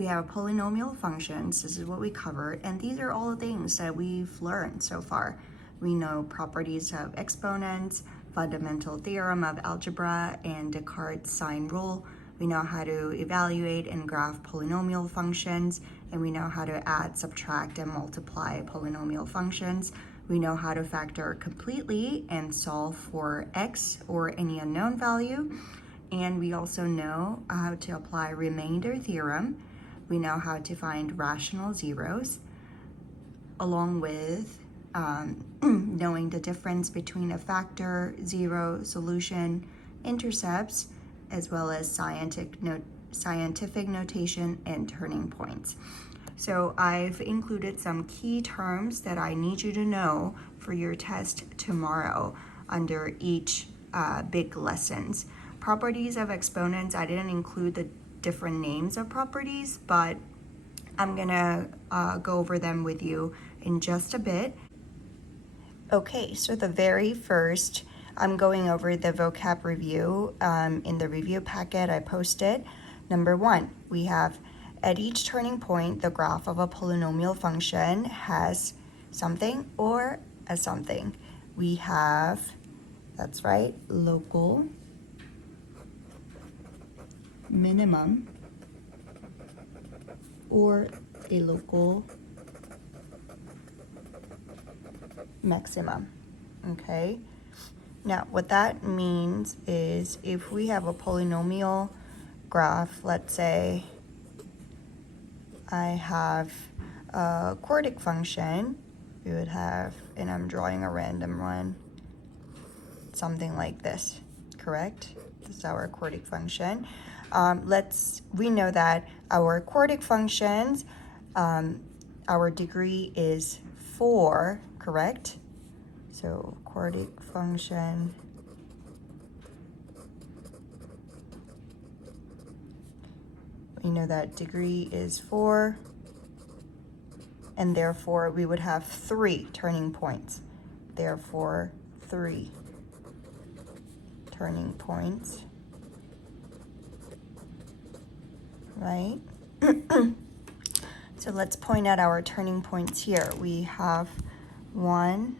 we have polynomial functions. This is what we covered, and these are all the things that we've learned so far. We know properties of exponents, fundamental theorem of algebra, and Descartes' sign rule. We know how to evaluate and graph polynomial functions, and we know how to add, subtract, and multiply polynomial functions. We know how to factor completely and solve for x or any unknown value. And we also know how to apply remainder theorem. We know how to find rational zeros, along with knowing the difference between a factor, zero, solution, intercepts, as well as scientific notation and turning points. So I've included some key terms that I need you to know for your test tomorrow under each big lessons. Properties of exponents, I didn't include the different names of properties, but I'm gonna go over them with you in just a bit. Okay, so the very first, I'm going over the vocab review in the review packet I posted. Number one, we have at each turning point, the graph of a polynomial function has something or a something. We have, that's right, local minimum or a local maximum, okay? Now, what that means is if we have a polynomial graph, let's say I have a quartic function, we would have, and I'm drawing a random one, something like this, correct? This is our quartic function. We know that our quartic functions, our degree is 4, correct? So quartic function, we know that degree is 4, and therefore we would have 3 turning points. Therefore, 3 turning points, right? So let's point out our turning points here. We have 1,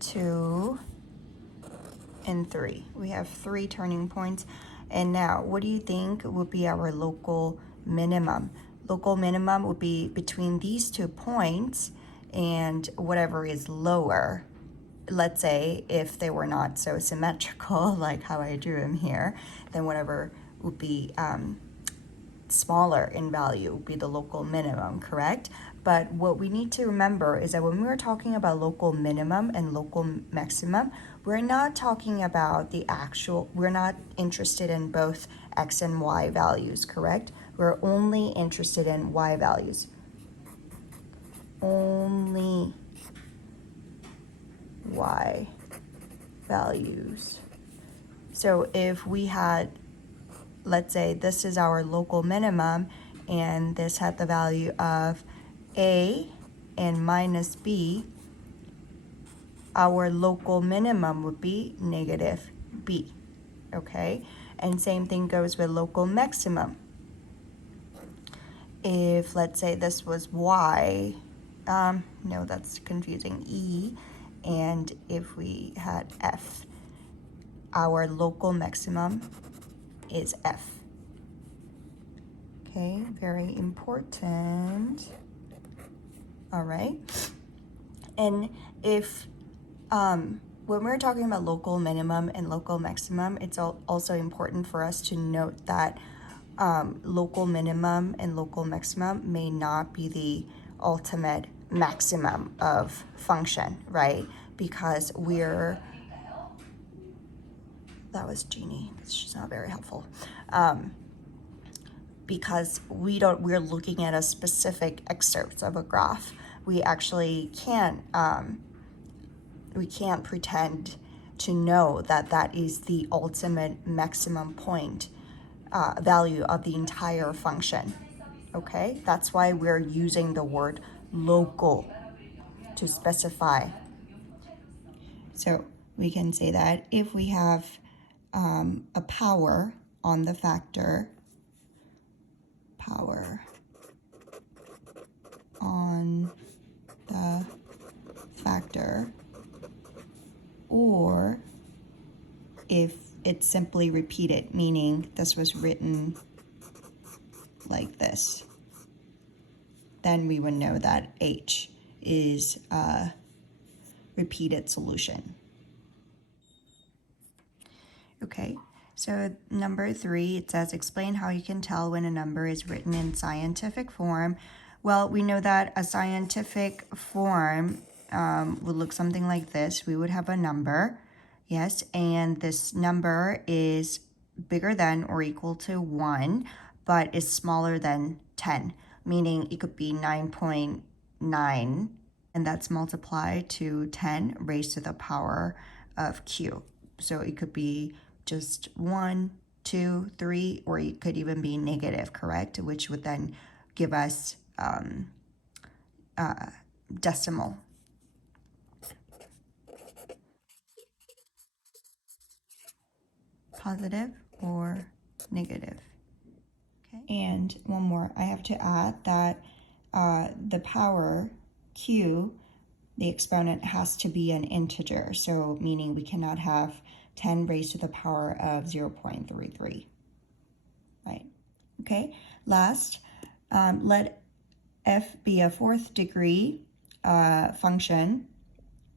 2, and 3. We have 3 turning points. And now, what do you think would be our local minimum? Local minimum would be between these 2 points and whatever is lower. Let's say if they were not so symmetrical, like how I drew them here, then whatever would be smaller in value would be the local minimum, correct? But what we need to remember is that when we're talking about local minimum and local maximum, we're not talking about the actual, we're not interested in both x and y values, correct? We're only interested in y values. Only y values. So if we had, let's say this is our local minimum, and this had the value of a and minus b, our local minimum would be negative b, okay? And same thing goes with local maximum. If, let's say this was y, no, that's confusing, e, and if we had f, our local maximum is f. Okay, very important. All right. And if, when we're talking about local minimum and local maximum, it's also important for us to note that local minimum and local maximum may not be the ultimate maximum of function, right? Because that was Jeannie, she's not very helpful. Because we're looking at a specific excerpt of a graph. We actually can't pretend to know that that is the ultimate maximum point value of the entire function, okay? That's why we're using the word local to specify. So we can say that if we have a power on the factor, power on the factor, or if it's simply repeated, meaning this was written like this, then we would know that H is a repeated solution. Okay, so number 3, it says explain how you can tell when a number is written in scientific form. Well, we know that a scientific form would look something like this. We would have a number, yes, and this number is bigger than or equal to 1, but is smaller than 10, meaning it could be 9.9, and that's multiplied to 10 raised to the power of q. So it could be just 1, 2, 3, or it could even be negative, correct? Which would then give us decimal. Positive or negative. Okay. And one more, I have to add that the power q, the exponent has to be an integer, so meaning we cannot have 10 raised to the power of 0.33, right? Okay, last, let f be a 4th degree function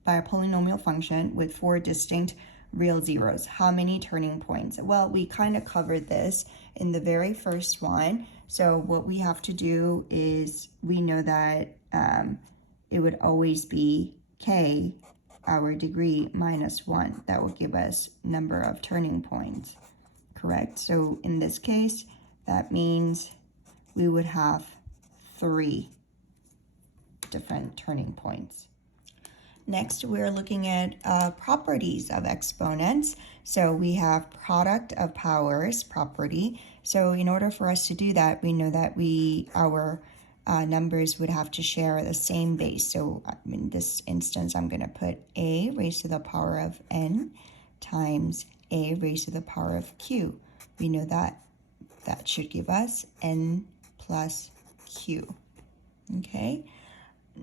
by a polynomial function with 4 distinct real zeros. How many turning points? Well, we kind of covered this in the very first one. So what we have to do is we know that it would always be k, our degree, minus 1. That will give us number of turning points, correct? So in this case, that means we would have 3 different turning points. Next, we're looking at properties of exponents. So we have product of powers property. So in order for us to do that, we know that our numbers would have to share the same base. So in this instance, I'm going to put a raised to the power of n times a raised to the power of q. We know that that should give us n plus q. Okay.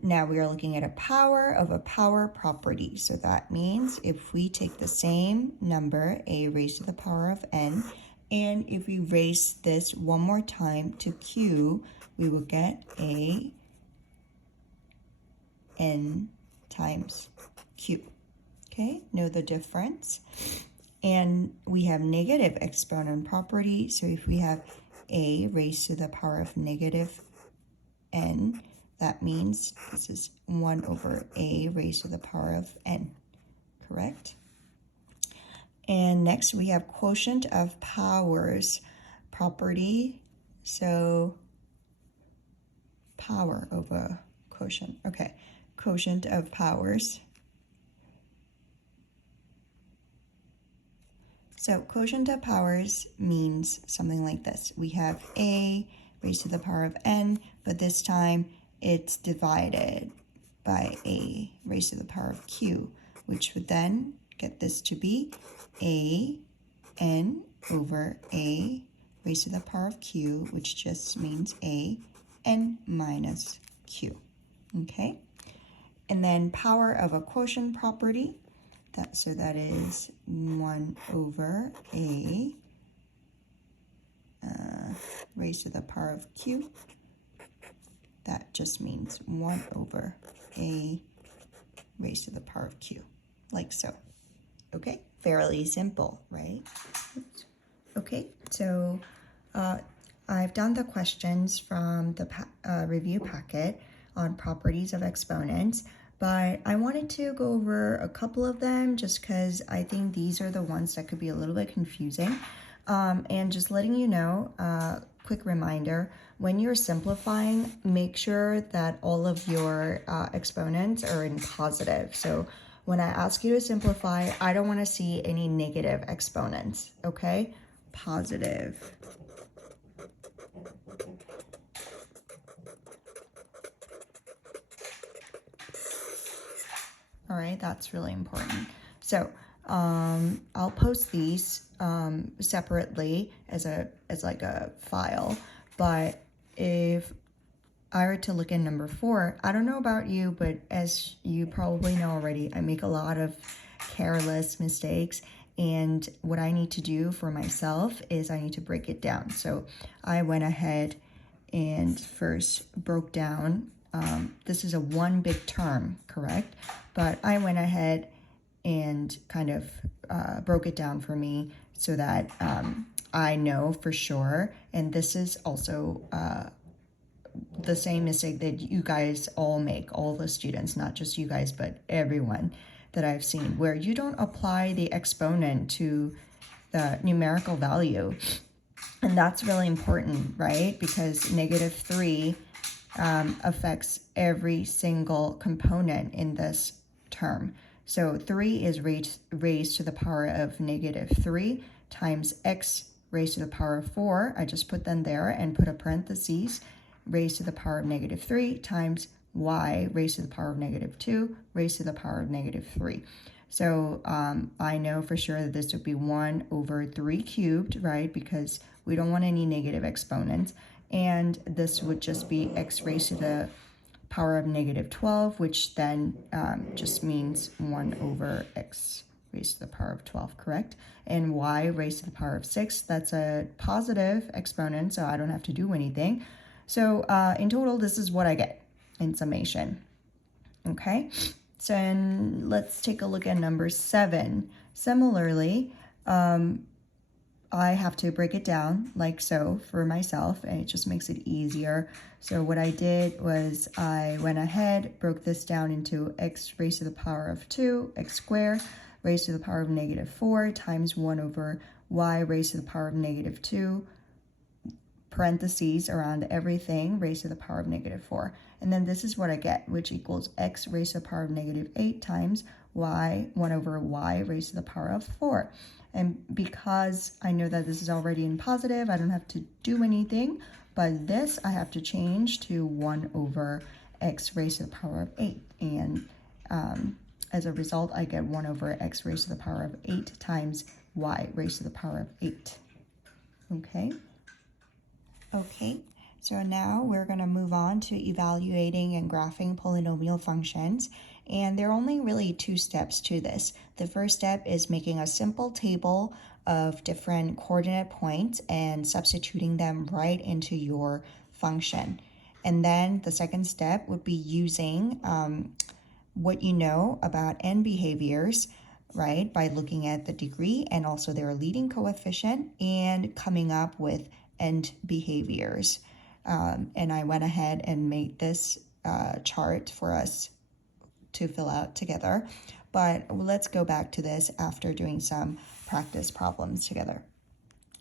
Now we are looking at a power of a power property. So that means if we take the same number, a raised to the power of n, and if we raise this one more time to q, we will get a n times q. Okay, know the difference. And we have negative exponent property. So if we have a raised to the power of negative n, that means this is 1 over a raised to the power of n, correct? And next we have quotient of powers property. So power over quotient. Okay, quotient of powers. So quotient of powers means something like this. We have a raised to the power of n, but this time it's divided by a raised to the power of q, which would then get this to be a n over a raised to the power of q, which just means a n minus q. Okay, and then power of a quotient property. So that is 1 over a raised to the power of q. That just means 1 over a raised to the power of q, like so. Okay, fairly simple, right? Okay, so I've done the questions from the review packet on properties of exponents, but I wanted to go over a couple of them just because I think these are the ones that could be a little bit confusing. And just letting you know, quick reminder, when you're simplifying, make sure that all of your exponents are in positive. So when I ask you to simplify, I don't want to see any negative exponents, okay? Positive. All right, that's really important. So I'll post these separately as like a file, but if I were to look at number 4, I don't know about you, but as you probably know already, I make a lot of careless mistakes. And what I need to do for myself is I need to break it down. So I went ahead and first broke down. This is a one big term, correct? But I went ahead and kind of broke it down for me so that I know for sure. And this is also the same mistake that you guys all make, all the students, not just you guys, but everyone that I've seen, where you don't apply the exponent to the numerical value. And that's really important, right? Because -3 affects every single component in this term. So 3 is raised to the power of -3 times x raised to the power of 4. I just put them there and put a parentheses, raised to the power of -3 times y raised to the power of -2 raised to the power of -3. So I know for sure that this would be 1 over 3 cubed, right? Because we don't want any negative exponents. And this would just be x raised to the power of -12, which then just means 1 over x raised to the power of 12, correct? And y raised to the power of 6, that's a positive exponent, so I don't have to do anything. So in total, this is what I get in summation, okay? So let's take a look at number 7. Similarly, I have to break it down like so for myself, and it just makes it easier. So what I did was I went ahead, broke this down into x raised to the power of 2, x squared, raised to the power of -4 times 1 over y raised to the power of -2, parentheses around everything, raised to the power of -4. And then this is what I get, which equals x raised to the power of -8 times y, 1 over y raised to the power of 4. And because I know that this is already in positive, I don't have to do anything, but this I have to change to 1 over x raised to the power of 8. And as a result, I get 1 over x raised to the power of 8 times y raised to the power of 8. Okay? Okay, so now we're going to move on to evaluating and graphing polynomial functions. And there are only really 2 steps to this. The first step is making a simple table of different coordinate points and substituting them right into your function. And then the second step would be using what you know about end behaviors, right, by looking at the degree and also their leading coefficient and coming up with end behaviors. And I went ahead and made this chart for us to fill out together. But let's go back to this after doing some practice problems together.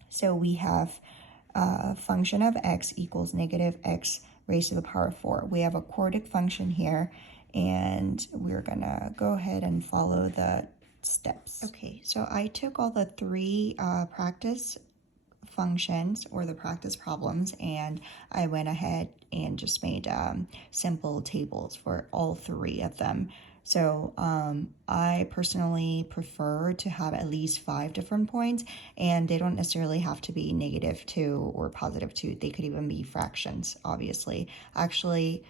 So we have a function of x equals -x raised to the power of 4. We have a quartic function here, and we're gonna go ahead and follow the steps. Okay, so I took all the 3 practice functions or the practice problems, and I went ahead and just made simple tables for all 3 of them. So I personally prefer to have at least 5 different points, and they don't necessarily have to be -2 or +2. They could even be fractions, obviously. Actually,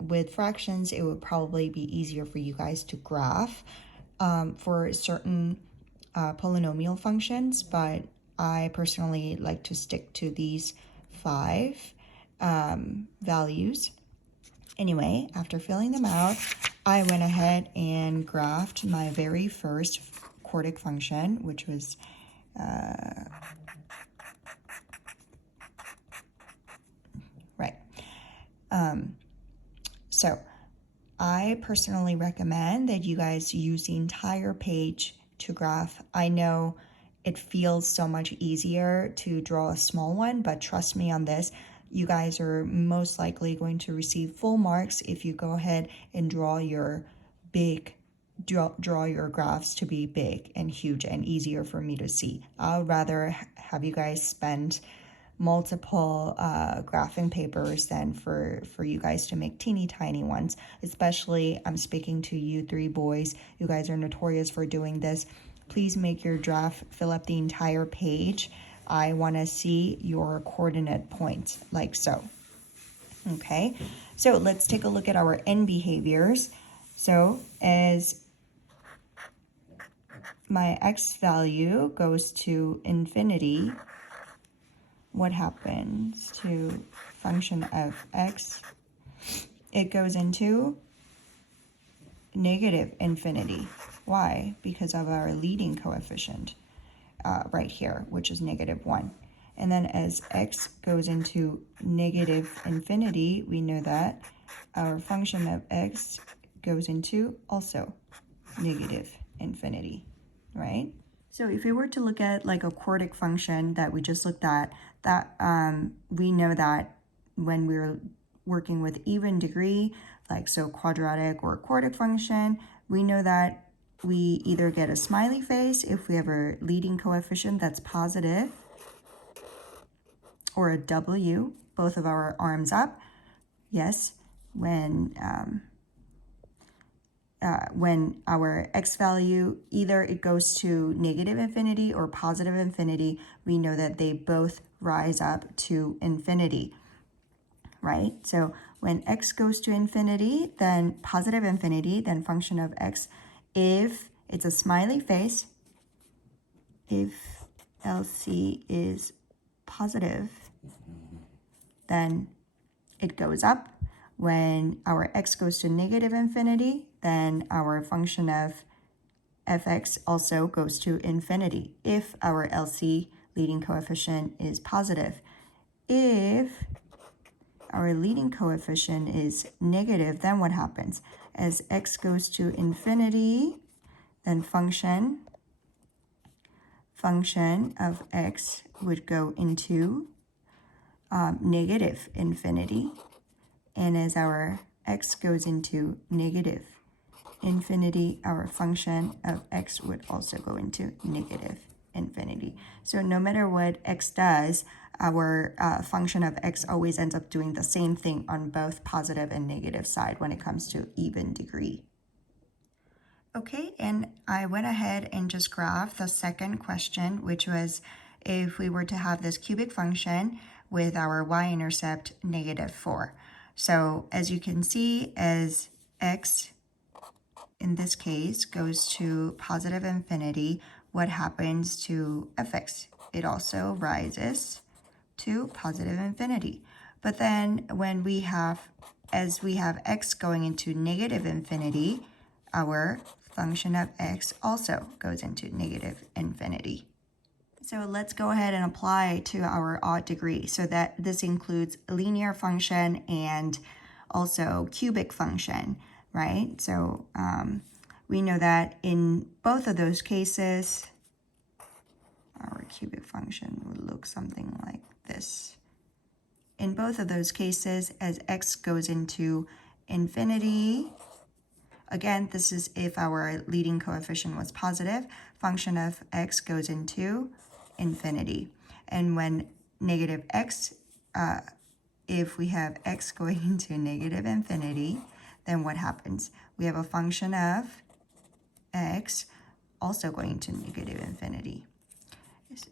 with fractions, it would probably be easier for you guys to graph for certain polynomial functions, but I personally like to stick to these 5 values. Anyway, after filling them out, I went ahead and graphed my very first quartic function, which was right. So I personally recommend that you guys use the entire page to graph. I know it feels so much easier to draw a small one, but trust me on this, you guys are most likely going to receive full marks if you go ahead and draw your graphs to be big and huge and easier for me to see. I would rather have you guys spend multiple graphing papers than for you guys to make teeny tiny ones. Especially, I'm speaking to you 3 boys. You guys are notorious for doing this. Please make your draft fill up the entire page I want to see your coordinate points, like so. Okay, so let's take a look at our end behaviors. So as my x value goes to infinity, what happens to function of x? It goes into negative infinity. Why? Because of our leading coefficient right here, which is -1. And then as x goes into negative infinity, we know that our function of x goes into also negative infinity, right? So if we were to look at like a quartic function that we just looked at, that we know that when we're working with even degree, like so quadratic or quartic function, we know that we either get a smiley face if we have a leading coefficient that's positive, or a W, both of our arms up. Yes, when our x value, either it goes to negative infinity or positive infinity, we know that they both rise up to infinity, right? So when x goes to infinity, then positive infinity, then function of x, if it's a smiley face, if LC is positive, then it goes up. When our x goes to negative infinity, then our function of fx also goes to infinity if our LC, leading coefficient, is positive. If our leading coefficient is negative, then what happens? As x goes to infinity, then function of x would go into negative infinity. And as our x goes into negative infinity, our function of x would also go into negative infinity. So no matter what x does, our function of x always ends up doing the same thing on both positive and negative side when it comes to even degree. Okay, and I went ahead and just graphed the second question, which was if we were to have this cubic function with our y-intercept -4. So as you can see, as x in this case goes to positive infinity, what happens to fx? It also rises to positive infinity. But then when as we have x going into negative infinity, our function of x also goes into negative infinity. So let's go ahead and apply to our odd degree. So that this includes a linear function and also cubic function, right? So we know that in both of those cases, our cubic function would look something like this. In both of those cases, as x goes into infinity, again, this is if our leading coefficient was positive, function of x goes into infinity. And when negative x, if we have x going into negative infinity, then what happens? We have a function of x also going to negative infinity.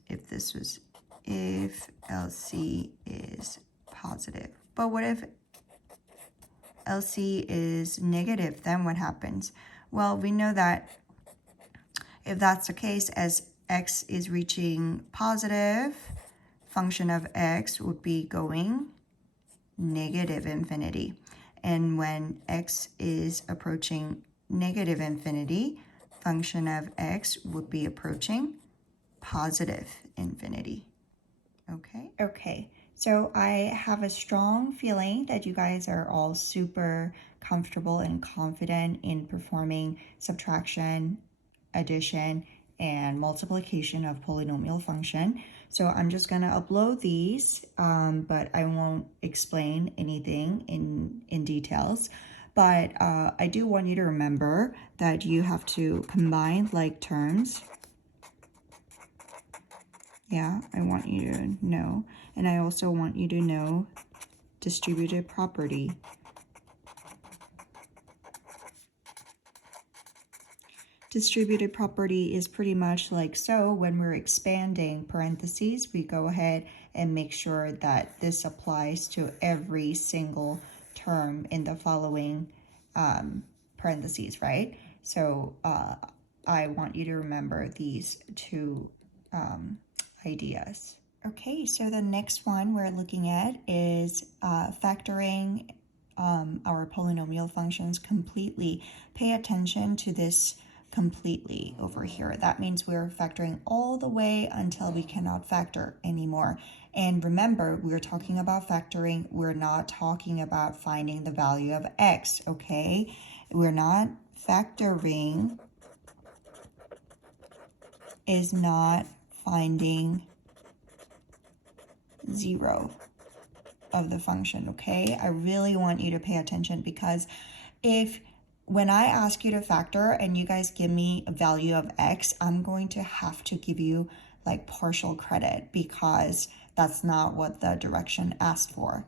If this was, if LC is positive. But what if LC is negative, then what happens? Well, we know that if that's the case, as x is reaching positive, function of x would be going negative infinity. And when x is approaching negative infinity, function of x would be approaching positive infinity. Okay. So I have a strong feeling that you guys are all super comfortable and confident in performing subtraction, addition, and multiplication of polynomial function. So I'm just going to upload these, but I won't explain anything in details. But I do want you to remember that you have to combine like terms. Yeah, I want you to know. And I also want you to know distributive property. distributed property is pretty much like so. When we're expanding parentheses, we go ahead and make sure that this applies to every single term in the following parentheses, right? So I want you to remember these two ideas. Okay, so the next one we're looking at is factoring our polynomial functions completely. Pay attention to this completely over here. That means we're factoring all the way until we cannot factor anymore. And remember, we're talking about factoring. We're not talking about finding the value of x, okay? We're not factoring is not finding 0 of the function, okay? I really want you to pay attention, because when I ask you to factor and you guys give me a value of x, I'm going to have to give you like partial credit, because that's not what the direction asked for.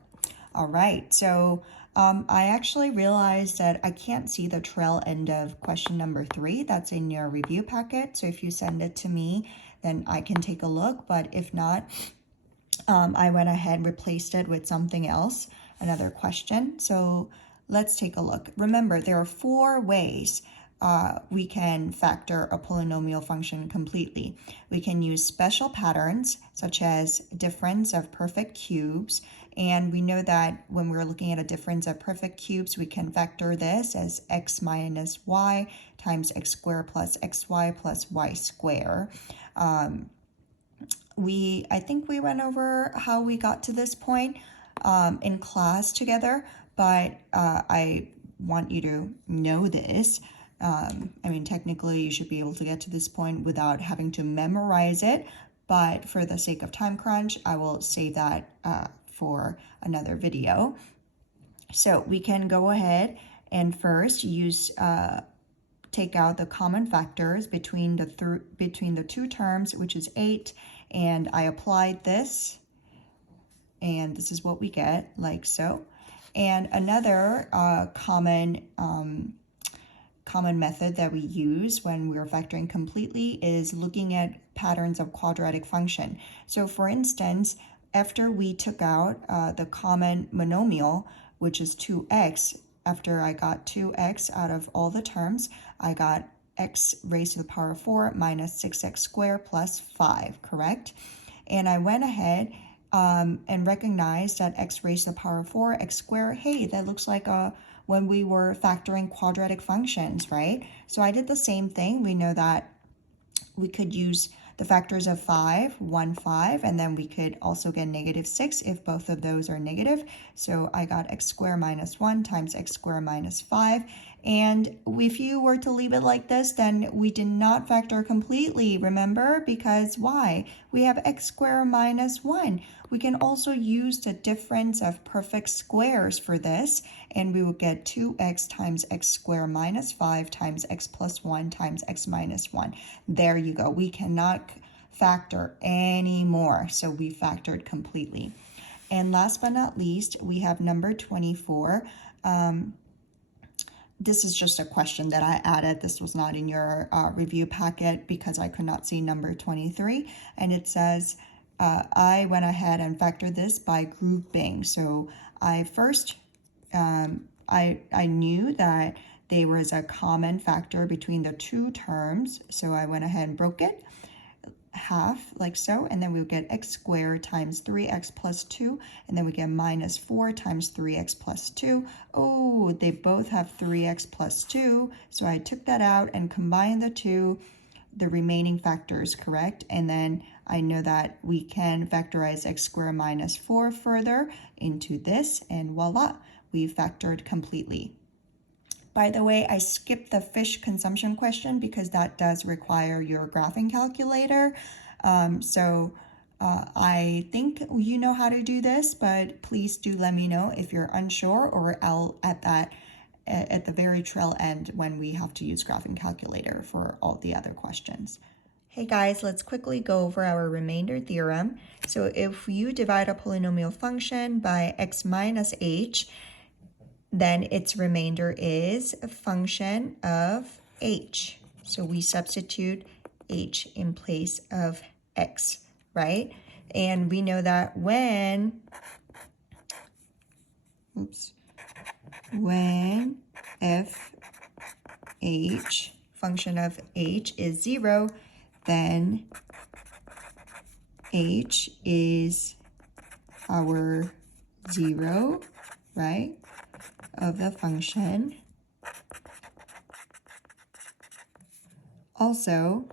All right, so I actually realized that I can't see the trail end of question number 3. That's in your review packet. So if you send it to me, then I can take a look. But if not, I went ahead and replaced it with something else, another question. So let's take a look. Remember, there are 4 ways we can factor a polynomial function completely. We can use special patterns, such as difference of perfect cubes. And we know that when we're looking at a difference of perfect cubes, we can factor this as x minus y times x squared plus xy plus y squared. I think we went over how we got to this point in class together, but I want you to know this. I mean, technically, you should be able to get to this point without having to memorize it, but for the sake of time crunch, I will save that for another video. So we can go ahead and first use take out the common factors between the two terms, which is 8, and I applied this, and this is what we get, like so. And another common method that we use when we're factoring completely is looking at patterns of quadratic function. So for instance, after we took out the common monomial, which is 2x, after I got 2x out of all the terms, I got x raised to the power of 4 minus 6x squared plus 5, correct? And I went ahead and recognized that x raised to the power of 4, x squared, hey, that looks like when we were factoring quadratic functions, right? So I did the same thing. We know that we could use the factors of 5, 1, 5, and then we could also get negative 6 if both of those are negative. So I got x squared minus 1 times x squared minus 5. And if you were to leave it like this, then we did not factor completely, remember? Because why? We have x squared minus 1. We can also use the difference of perfect squares for this, and we will get 2x times x squared minus 5 times x plus 1 times x minus 1. There you go. We cannot factor anymore, so we factored completely. And last but not least, we have number 24. This is just a question that I added. This was not in your review packet because I could not see number 23. And it says, I went ahead and factored this by grouping. So I first, I knew that there was a common factor between the two terms. So I went ahead and broke it half, like so, and then we would get x squared times 3x plus 2, and then we get minus 4 times 3x plus 2. Oh, they both have 3x plus 2, so I took that out and combined the two, the remaining factors, correct? And then I know that we can factorize x squared minus 4 further into this, and voila, we factored completely. By the way, I skipped the fish consumption question because that does require your graphing calculator. I think you know how to do this, but please do let me know if you're unsure, or I'll at the very trail end when we have to use graphing calculator for all the other questions. Hey guys, let's quickly go over our remainder theorem. So if you divide a polynomial function by x minus h, then its remainder is a function of h. So we substitute h in place of x, right? And we know that when f h, function of h is 0, then h is our 0, right, of the function. Also,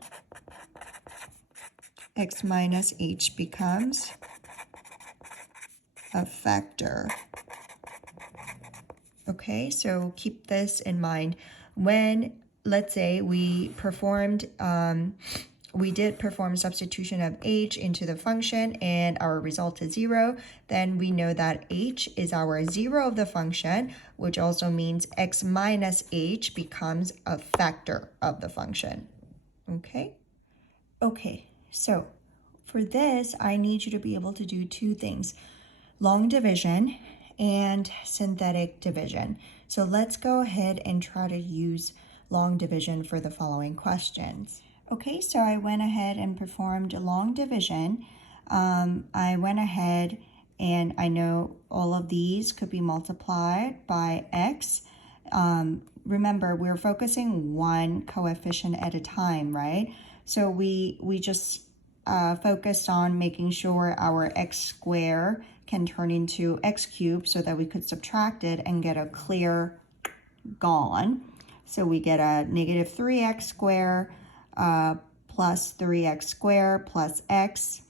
x minus h becomes a factor. Okay, so keep this in mind. When, let's say, we did perform substitution of h into the function and our result is 0, then we know that h is our 0 of the function, which also means x minus h becomes a factor of the function. Okay? Okay, so for this, I need you to be able to do two things: long division and synthetic division. So let's go ahead and try to use long division for the following questions. Okay, so I went ahead and performed long division. I went ahead and I know all of these could be multiplied by x. Remember, we're focusing one coefficient at a time, right? So we just focused on making sure our x squared can turn into x cubed so that we could subtract it and get a clear gone. So we get a negative 3x squared plus 3x squared plus x,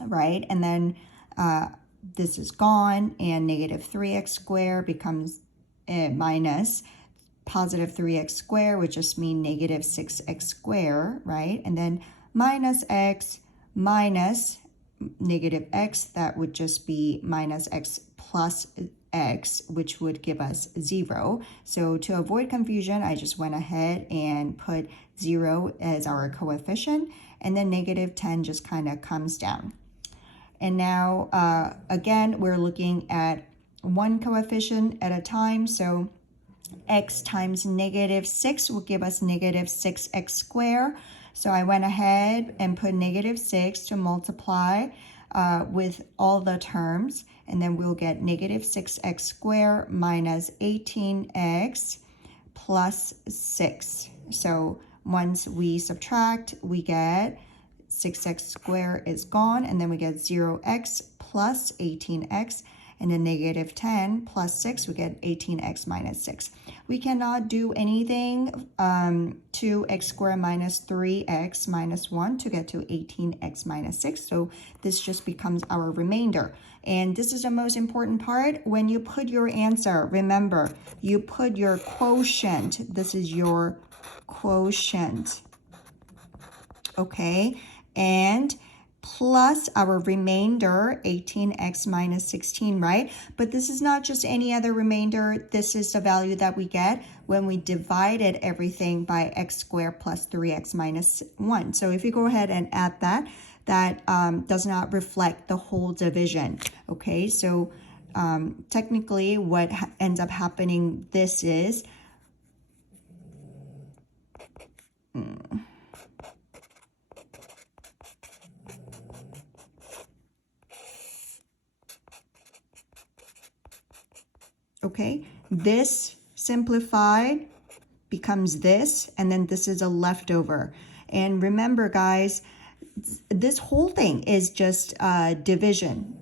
right? And then this is gone, and negative 3x squared becomes minus positive 3x squared, which just means negative 6x squared, right? And then minus x minus negative x, that would just be minus x plus x, which would give us 0. So to avoid confusion, I just went ahead and put 0 as our coefficient, and then negative 10 just kind of comes down. And now, again, we're looking at one coefficient at a time, so x times negative 6 will give us negative 6x squared. So I went ahead and put negative 6 to multiply with all the terms, and then we'll get negative 6x squared minus 18x plus 6. So once we subtract, we get 6x squared is gone, and then we get 0x plus 18x, and then negative 10 plus 6, we get 18x minus 6. We cannot do anything to x squared minus 3x minus 1 to get to 18x minus 6. So this just becomes our remainder. And this is the most important part. When you put your answer, remember, you put your quotient. This is your quotient. Okay? And plus our remainder, 18x minus 16, right? But this is not just any other remainder. This is the value that we get when we divided everything by x squared plus 3x minus 1. So if you go ahead and add that, that does not reflect the whole division, okay? So technically what ends up happening, this is... Okay, this simplified becomes this, and then this is a leftover. And remember, guys, this whole thing is just division.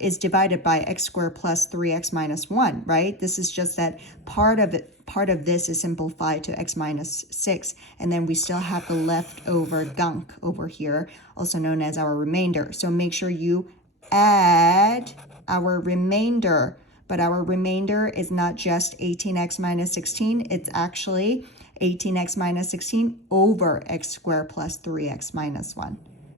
Is divided by x squared plus 3x minus 1, right? This is just that part of this is simplified to x minus 6, and then we still have the leftover gunk over here, also known as our remainder. So make sure you add our remainder. But our remainder is not just 18x minus 16. It's actually 18x minus 16 over x squared plus 3x minus 1.